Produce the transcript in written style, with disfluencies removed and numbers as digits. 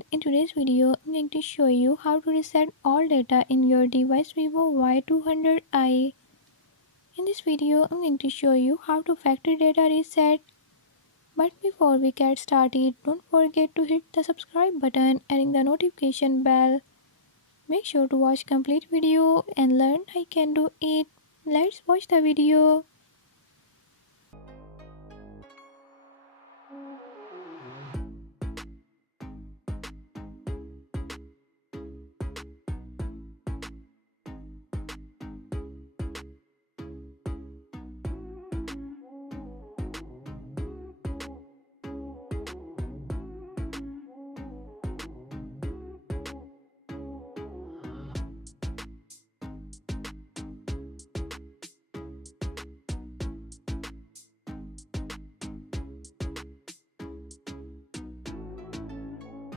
and in today's video I'm going to show you how to reset all data in your device Vivo Y200i. In this video I'm going to show you how to factory data reset. But before we get started, don't forget to hit the subscribe button and ring the notification bell. Make sure to watch complete video and learn I can do it. Let's watch the video.